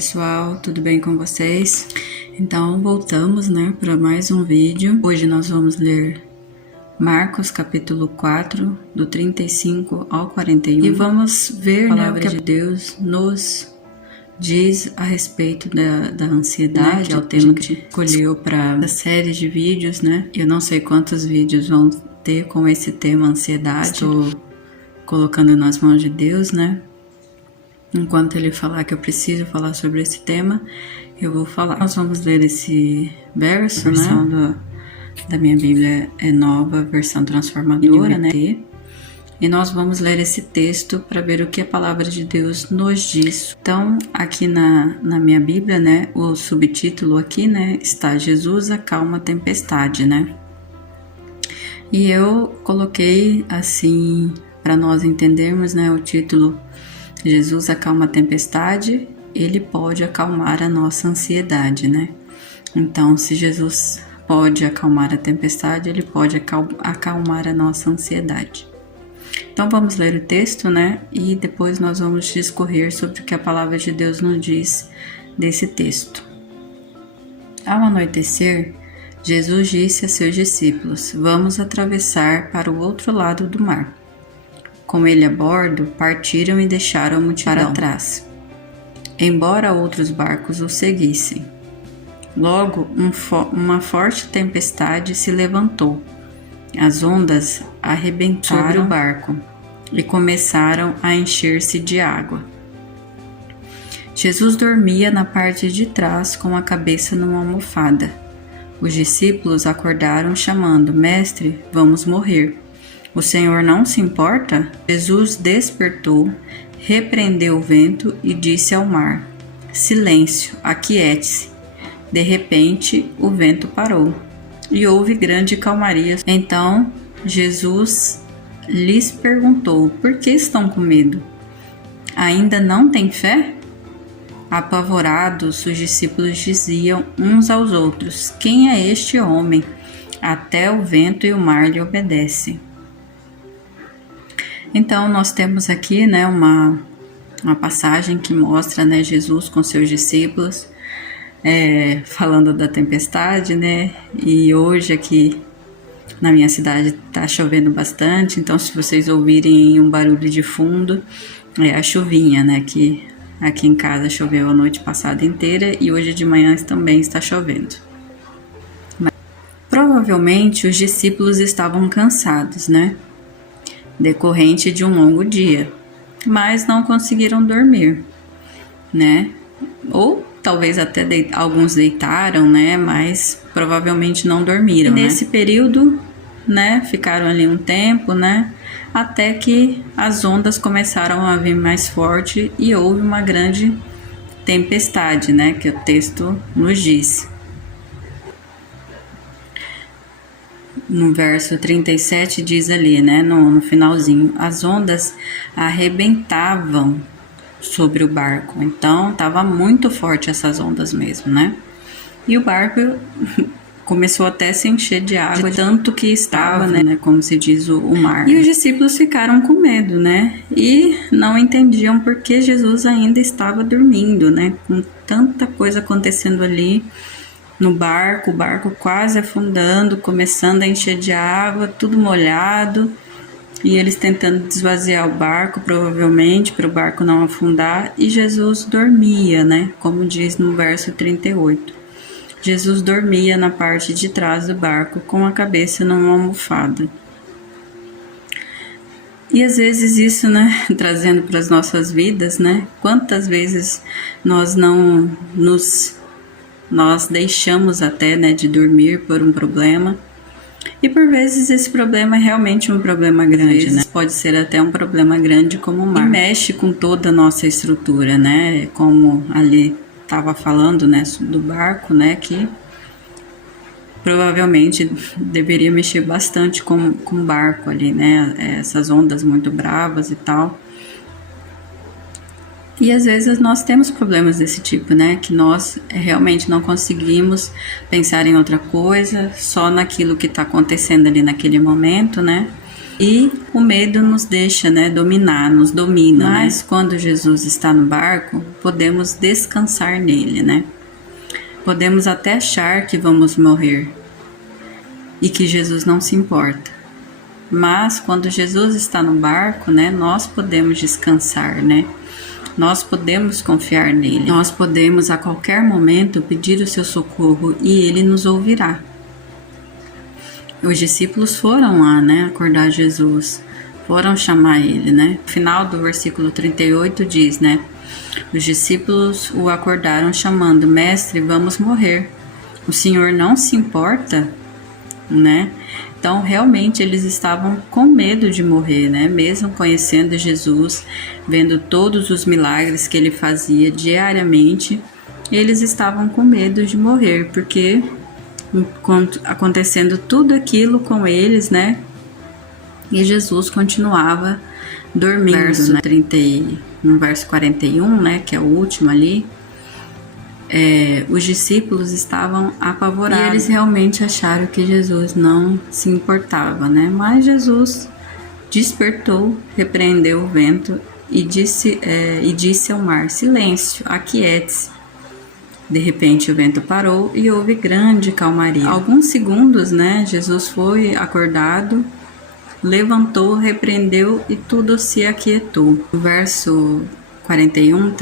Pessoal, tudo bem com vocês? Então voltamos, para mais um vídeo. Hoje nós vamos ler Marcos capítulo 4, do 35 ao 41, e vamos ver o que a Deus nos diz a respeito da ansiedade, que é o tema que a gente escolheu para a série de vídeos, Eu não sei quantos vídeos vão ter com esse tema ansiedade. Estou colocando nas mãos de Deus, Enquanto ele falar que eu preciso falar sobre esse tema, eu vou falar. Nós vamos ler esse verso, a versão da minha Bíblia é nova, versão transformadora, E nós vamos ler esse texto para ver o que a palavra de Deus nos diz. Então, aqui na minha Bíblia, o subtítulo aqui, está Jesus acalma a tempestade, E eu coloquei assim, para nós entendermos, o título: Jesus acalma a tempestade, ele pode acalmar a nossa ansiedade, Então, se Jesus pode acalmar a tempestade, ele pode acalmar a nossa ansiedade. Então, vamos ler o texto, E depois nós vamos discorrer sobre o que a palavra de Deus nos diz desse texto. Ao anoitecer, Jesus disse a seus discípulos: "Vamos atravessar para o outro lado do mar." Com ele a bordo, partiram e deixaram a multidão para trás, embora outros barcos o seguissem. Logo, uma forte tempestade se levantou. As ondas arrebentaram sobre o barco e começaram a encher-se de água. Jesus dormia na parte de trás com a cabeça numa almofada. Os discípulos acordaram chamando: "Mestre, vamos morrer. O Senhor não se importa?" Jesus despertou, repreendeu o vento e disse ao mar: "Silêncio, aquiete-se." De repente, o vento parou e houve grande calmaria. Então, Jesus lhes perguntou: "Por que estão com medo? Ainda não têm fé?" Apavorados, os discípulos diziam uns aos outros: "Quem é este homem? Até o vento e o mar lhe obedecem." Então, nós temos aqui, uma passagem que mostra, Jesus com seus discípulos, falando da tempestade, E hoje aqui na minha cidade tá chovendo bastante, então se vocês ouvirem um barulho de fundo, é a chuvinha, que aqui em casa choveu a noite passada inteira e hoje de manhã também está chovendo. Provavelmente os discípulos estavam cansados, decorrente de um longo dia, mas não conseguiram dormir, Ou talvez até alguns deitaram, mas provavelmente não dormiram. E nesse período, ficaram ali um tempo, até que as ondas começaram a vir mais forte e houve uma grande tempestade, que o texto nos diz. No verso 37 diz ali, no finalzinho: as ondas arrebentavam sobre o barco. Então, estava muito forte essas ondas mesmo, E o barco começou até a se encher de água, de tanto que estava, como se diz, o mar. E os discípulos ficaram com medo, E não entendiam por que Jesus ainda estava dormindo, Com tanta coisa acontecendo ali no barco, o barco quase afundando, começando a encher de água, tudo molhado, e eles tentando esvaziar o barco, provavelmente, para o barco não afundar, e Jesus dormia, como diz no verso 38. Jesus dormia na parte de trás do barco, com a cabeça numa almofada. E às vezes isso, trazendo para as nossas vidas, quantas vezes nós não nós deixamos até, de dormir por um problema, e por vezes esse problema é realmente um problema grande, Pode ser até um problema grande como o mar. E mexe com toda a nossa estrutura, Como ali estava falando, do barco, que provavelmente deveria mexer bastante com o barco ali, Essas ondas muito bravas e tal. E às vezes nós temos problemas desse tipo, Que nós realmente não conseguimos pensar em outra coisa, só naquilo que está acontecendo ali naquele momento, E o medo nos deixa, né, nos domina. Mas quando Jesus está no barco, podemos descansar nele, né? Podemos até achar que vamos morrer e que Jesus não se importa. Mas quando Jesus está no barco, né, nós podemos descansar, né? Nós podemos confiar nele. Nós podemos a qualquer momento pedir o seu socorro e ele nos ouvirá. Os discípulos foram lá, né, acordar Jesus, foram chamar ele, né? No final do versículo 38 diz, né? Os discípulos o acordaram chamando: Mestre, vamos morrer. O Senhor não se importa, né? Então, realmente, eles estavam com medo de morrer, né? Mesmo conhecendo Jesus, vendo todos os milagres que ele fazia diariamente, eles estavam com medo de morrer, porque acontecendo tudo aquilo com eles, né? E Jesus continuava dormindo, né? No verso 41, né? Que é o último ali. Os discípulos estavam apavorados. E eles realmente acharam que Jesus não se importava, né? Mas Jesus despertou, repreendeu o vento e disse ao mar: silêncio, aquiete-se. De repente o vento parou e houve grande calmaria. Alguns segundos, né? Jesus foi acordado, levantou, repreendeu e tudo se aquietou. O verso 41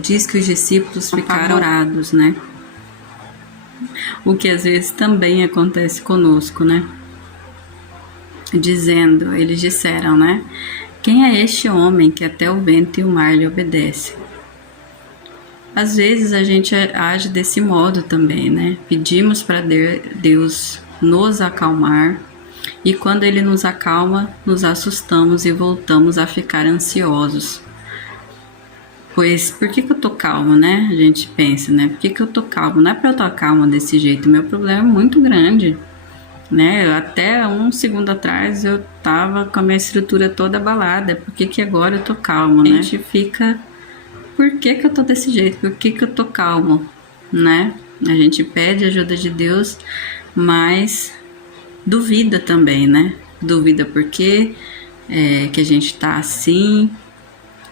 diz que os discípulos ficaram apavorados, né? O que às vezes também acontece conosco, né? Eles disseram, né? Quem é este homem que até o vento e o mar lhe obedecem? Às vezes a gente age desse modo também, né? Pedimos para Deus nos acalmar e quando Ele nos acalma, nos assustamos e voltamos a ficar ansiosos. Pois, por que eu tô calma, né? A gente pensa, né? Por que eu tô calma? Não é pra eu estar calma desse jeito, meu problema é muito grande, né? Até um segundo atrás eu tava com a minha estrutura toda abalada, por que agora eu tô calma, né? A gente fica, por que eu tô desse jeito? Por que eu tô calmo, né? A gente pede ajuda de Deus, mas duvida também, né? Duvida por que a gente tá assim,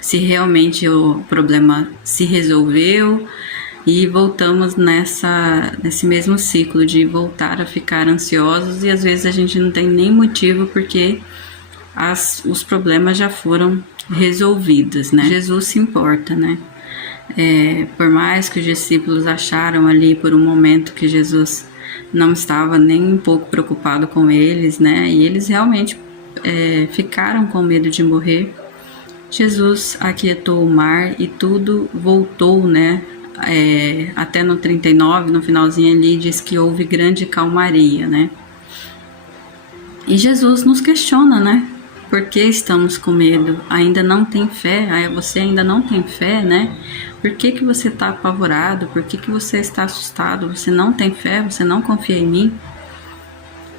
se realmente o problema se resolveu, e voltamos nesse mesmo ciclo de voltar a ficar ansiosos e às vezes a gente não tem nem motivo porque os problemas já foram resolvidos, né? Jesus se importa, né? Por mais que os discípulos acharam ali por um momento que Jesus não estava nem um pouco preocupado com eles, né? E eles realmente ficaram com medo de morrer. Jesus aquietou o mar e tudo voltou, né? Até no 39, no finalzinho ali, diz que houve grande calmaria, né? E Jesus nos questiona, né? Por que estamos com medo? Ainda não tem fé? Você ainda não tem fé, né? Por que você está apavorado? Por que você está assustado? Você não tem fé? Você não confia em mim?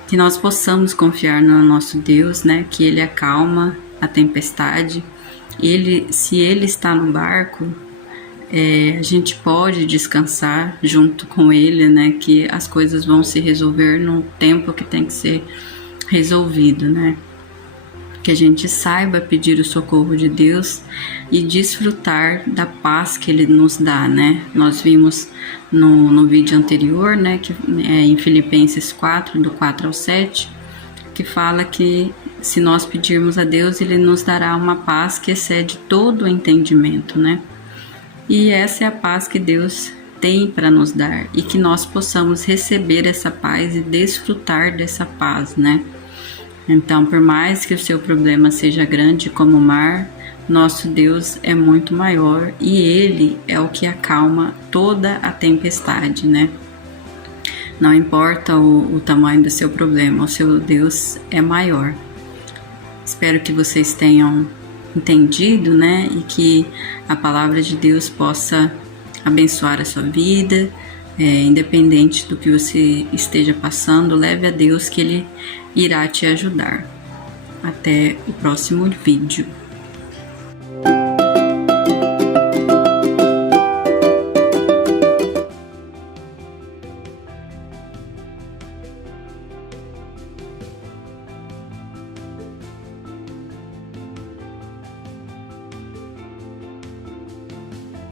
Que nós possamos confiar no nosso Deus, né? Que Ele acalma a tempestade. Se Ele está no barco, a gente pode descansar junto com Ele, né? Que as coisas vão se resolver no tempo que tem que ser resolvido, né? Que a gente saiba pedir o socorro de Deus e desfrutar da paz que Ele nos dá, né? Nós vimos no vídeo anterior, né? Que em Filipenses 4, do 4 ao 7, que fala que se nós pedirmos a Deus, Ele nos dará uma paz que excede todo o entendimento, né? E essa é a paz que Deus tem para nos dar e que nós possamos receber essa paz e desfrutar dessa paz, né? Então, por mais que o seu problema seja grande como o mar, nosso Deus é muito maior e Ele é o que acalma toda a tempestade, né? Não importa o tamanho do seu problema, o seu Deus é maior. Espero que vocês tenham entendido, né? E que a palavra de Deus possa abençoar a sua vida, independente do que você esteja passando, leve a Deus que Ele irá te ajudar. Até o próximo vídeo.